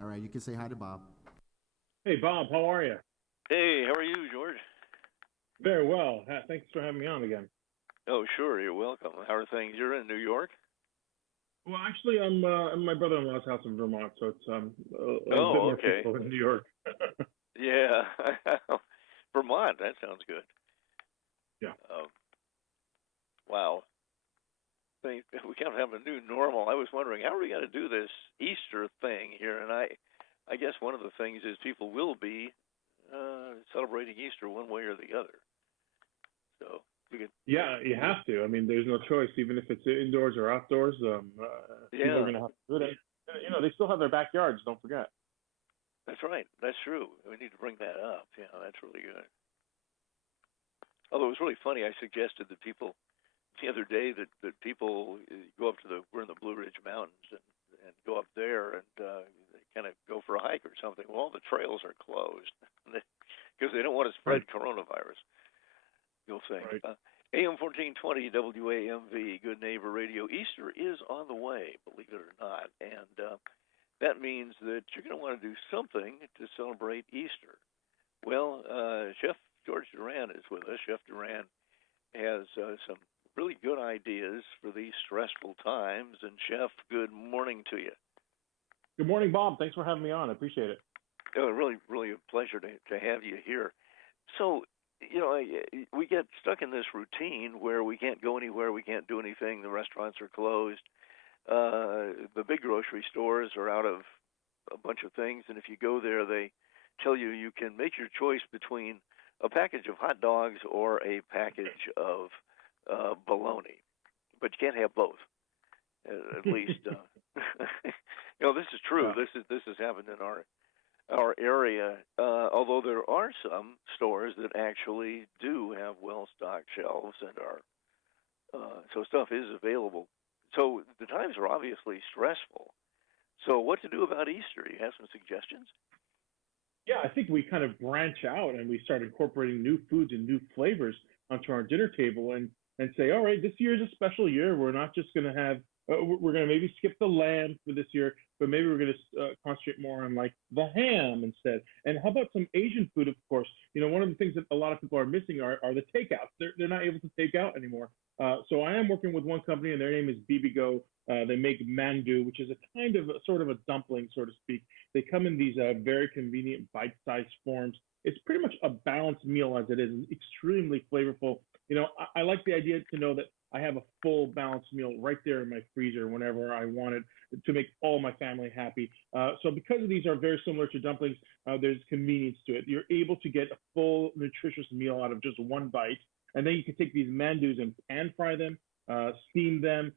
All right, you can say hi to Bob. Hey, Bob, how are you? Hey, how are you, George? Very well. Thanks for having me on again. Oh, sure, you're welcome. How are things? You're in New York? Well, actually, I'm at my brother-in-law's house in Vermont, so it's a bit Oh, more okay. peaceful than New York. Yeah. Vermont, that sounds good. Yeah. Um, wow. We kind of have a new normal. I was wondering, how are we going to do this Easter thing here? And I guess one of the things is people will be celebrating Easter one way or the other. So we could, Yeah, you yeah, have to. I mean, there's no choice, even if it's indoors or outdoors. People are yeah, going to have to do it. They still have their backyards. Don't forget. that's right. That's true. We need to bring that up. Yeah, that's really good. Although it was really funny, I suggested that people the other day that people go up to we're in the Blue Ridge Mountains and go up there and they kind of go for a hike or something. Well, all the trails are closed because they don't want to Right. spread coronavirus. You'll think. Right. AM 1420 WAMV, Good Neighbor Radio. Easter is on the way, believe it or not, and that means that you're going to want to do something to celebrate Easter. Well, Chef George Duran is with us. Chef Duran has some really good ideas for these stressful times. And, Chef, good morning to you. Good morning, Bob. Thanks for having me on. I appreciate it. Really, really a pleasure to have you here. So, we get stuck in this routine where we can't go anywhere, we can't do anything, the restaurants are closed, the big grocery stores are out of a bunch of things, and if you go there, they tell you you can make your choice between a package of hot dogs or a package of bologna, but you can't have both. At least, this is true. Yeah. This has happened in our area. Although there are some stores that actually do have well stocked shelves and are so stuff is available. So the times are obviously stressful. So what to do about Easter? You have some suggestions? Yeah, I think we kind of branch out and we start incorporating new foods and new flavors onto our dinner table and say, all right, this year is a special year. We're not just going to have we're going to maybe skip the lamb for this year, but maybe we're going to concentrate more on like the ham instead. And how about some Asian food? Of course, one of the things that a lot of people are missing are the takeouts. They're not able to take out anymore. So I am working with one company, and their name is BBGO. They make mandu, which is a kind of sort of a dumpling, so to speak. They come in these very convenient bite-sized forms. It's pretty much a balanced meal as it is, extremely flavorful. I like the idea to know that I have a full balanced meal right there in my freezer whenever I want it to make all my family happy. So because these are very similar to dumplings, there's convenience to it. You're able to get a full nutritious meal out of just one bite, and then you can take these mandus and pan fry them, steam them,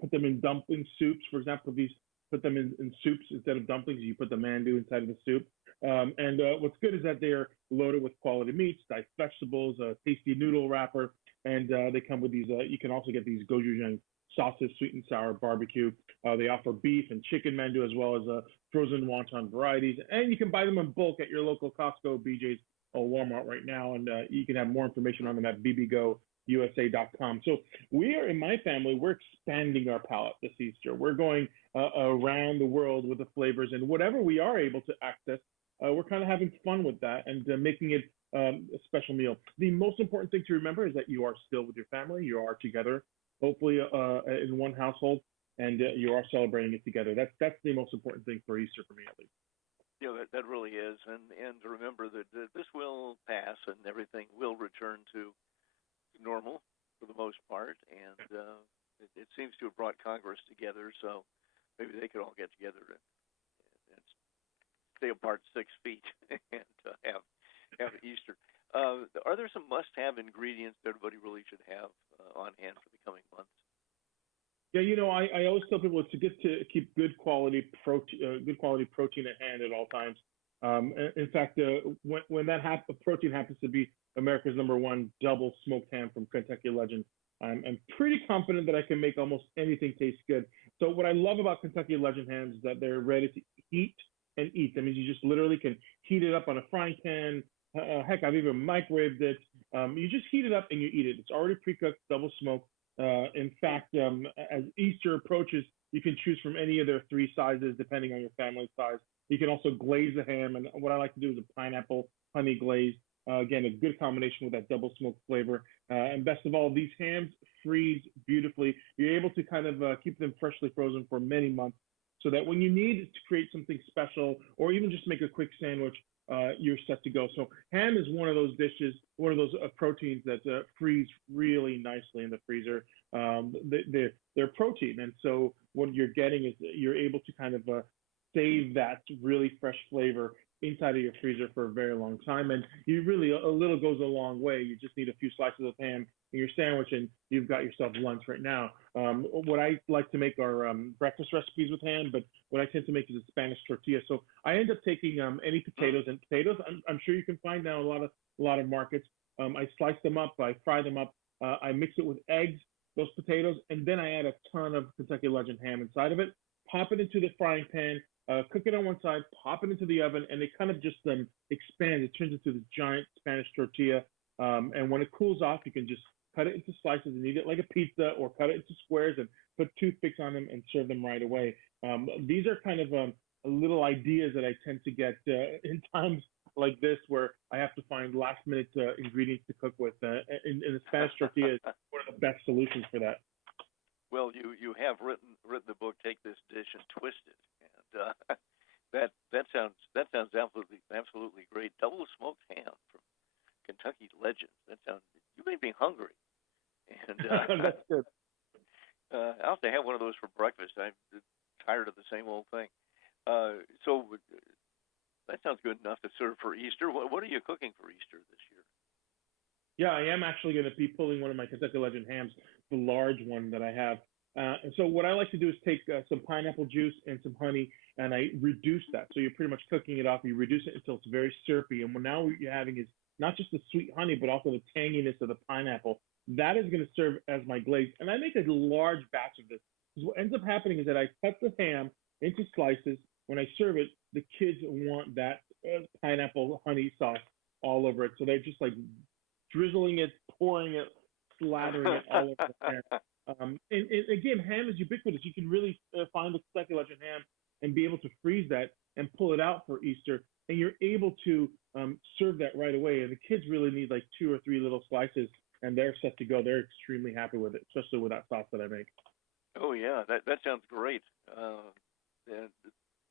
put them in dumpling soups. For example, these put them in soups instead of dumplings. You put the mandu inside of the soup. And what's good is that they're loaded with quality meats, diced vegetables, a tasty noodle wrapper, and they come with these. You can also get these gochujang sauces, sweet and sour barbecue. They offer beef and chicken mandu as well as frozen wonton varieties, and you can buy them in bulk at your local Costco, BJ's, or Walmart right now. And you can have more information on them at bbgousa.com. So we are in my family. We're expanding our palate this Easter. We're going around the world with the flavors, and whatever we are able to access, we're kind of having fun with that and making it a special meal. The most important thing to remember is that you are still with your family. You are together, hopefully in one household, and you are celebrating it together. That's the most important thing for Easter for me, at least. That really is, and to remember that this will pass and everything will return to normal for the most part. And it seems to have brought Congress together, so maybe they could all get together and stay apart 6 feet and have Easter. Are there some must-have ingredients that everybody really should have on hand for the coming months? Yeah, I always tell people it's good to keep good quality protein at hand at all times. In fact, when that protein happens to be America's number one double smoked ham from Kentucky Legend, I'm pretty confident that I can make almost anything taste good. So what I love about Kentucky Legend hams is that they're ready to heat and eat. That means you just literally can heat it up on a frying pan. Heck, I've even microwaved it. You just heat it up and you eat it. It's already pre-cooked, double smoked. In fact, as Easter approaches, You can choose from any of their three sizes depending on your family size. You can also glaze the ham, and what I like to do is a pineapple honey glaze. Again, a good combination with that double smoked flavor. And best of all, these hams freeze beautifully. You're able to kind of keep them freshly frozen for many months, so that when you need to create something special or even just make a quick sandwich, you're set to go. So ham is one of those dishes, one of those proteins that freeze really nicely in the freezer. They're protein, and so what you're getting is you're able to kind of save that really fresh flavor inside of your freezer for a very long time. And you really, a little goes a long way. You just need a few slices of ham in your sandwich, and you've got yourself lunch right now. What I like to make are breakfast recipes with ham, but what I tend to make is a Spanish tortilla. So I end up taking any potatoes, and potatoes I'm sure you can find now a lot of markets. I slice them up, I fry them up, I mix it with eggs, those potatoes, and then I add a ton of Kentucky Legend ham inside of it. Pop it into the frying pan, cook it on one side, pop it into the oven, and it kind of just expands. It turns into this giant Spanish tortilla. And when it cools off, you can just cut it into slices and eat it like a pizza, or cut it into squares and put toothpicks on them and serve them right away. These are kind of little ideas that I tend to get in times like this where I have to find last minute ingredients to cook with. And the Spanish tortilla is one of the best solutions for that. Well, you have written the book, Take This Dish and Twist It, and that sounds absolutely great. Double smoked ham from Kentucky Legends. You made me hungry, and That's good. I'll have to have one of those for breakfast. I'm tired of the same old thing. So that sounds good enough to serve for Easter. What are you cooking for Easter this year? Yeah, I am actually going to be pulling one of my Kentucky Legend hams, the large one that I have. And so what I like to do is take some pineapple juice and some honey, and I reduce that. So you're pretty much cooking it off. You reduce it until it's very syrupy. And now what you're having is not just the sweet honey, but also the tanginess of the pineapple. That is going to serve as my glaze. And I make a large batch of this. Because what ends up happening is that I cut the ham into slices. When I serve it, the kids want that pineapple honey sauce all over it. So they're just like drizzling it, pouring it, slathering it all over the pan. And again, ham is ubiquitous. You can really find the Kentucky Legend ham and be able to freeze that and pull it out for Easter. And you're able to serve that right away. And the kids really need like 2 or 3 little slices, and they're set to go. They're extremely happy with it, especially with that sauce that I make. Oh yeah, that sounds great. And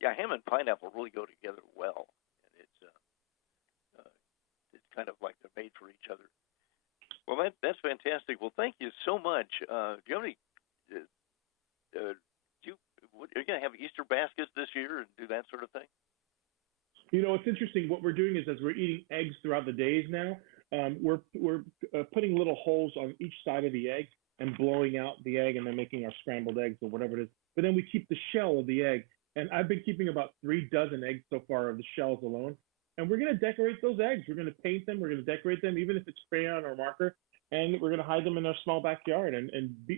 yeah, ham and pineapple really go together well, and it's kind of like they're made for each other. Well, that's fantastic. Well, thank you so much. Do you have any? Are you going to have Easter baskets this year and do that sort of thing? You know, it's interesting. What we're doing is, as we're eating eggs throughout the days now, we're putting little holes on each side of the egg and blowing out the egg, and then making our scrambled eggs or whatever it is. But then we keep the shell of the egg, and I've been keeping about 3 dozen eggs so far of the shells alone. And we're going to decorate those eggs. We're going to paint them. We're going to decorate them, even if it's crayon or marker. And we're going to hide them in our small backyard and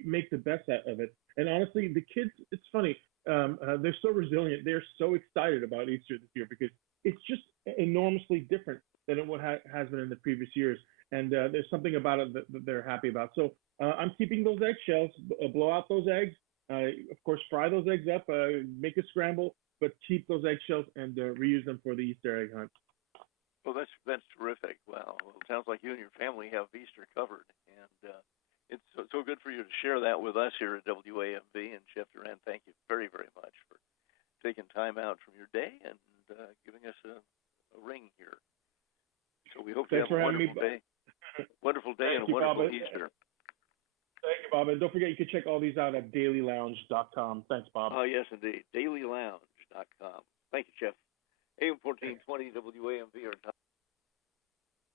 make the best out of it. And honestly, the kids, it's funny. They're so resilient. They're so excited about Easter this year because it's just enormously different than what has been in the previous years. And there's something about it that they're happy about. So I'm keeping those eggshells, blow out those eggs. Of course, fry those eggs up, make a scramble, but keep those eggshells and reuse them for the Easter egg hunt. Well, that's terrific. Wow. Well, it sounds like you and your family have Easter covered, and it's so good for you to share that with us here at WAMV. And Chef Duran, thank you very, very much for taking time out from your day and giving us a ring here. So we hope you have a wonderful day. Wonderful day and a wonderful Easter. Thank you, Bob. And don't forget, you can check all these out at dailylounge.com. Thanks, Bob. Oh, yes, indeed. Dailylounge.com. Thank you, Chef. AM 1420 WAMV, our time.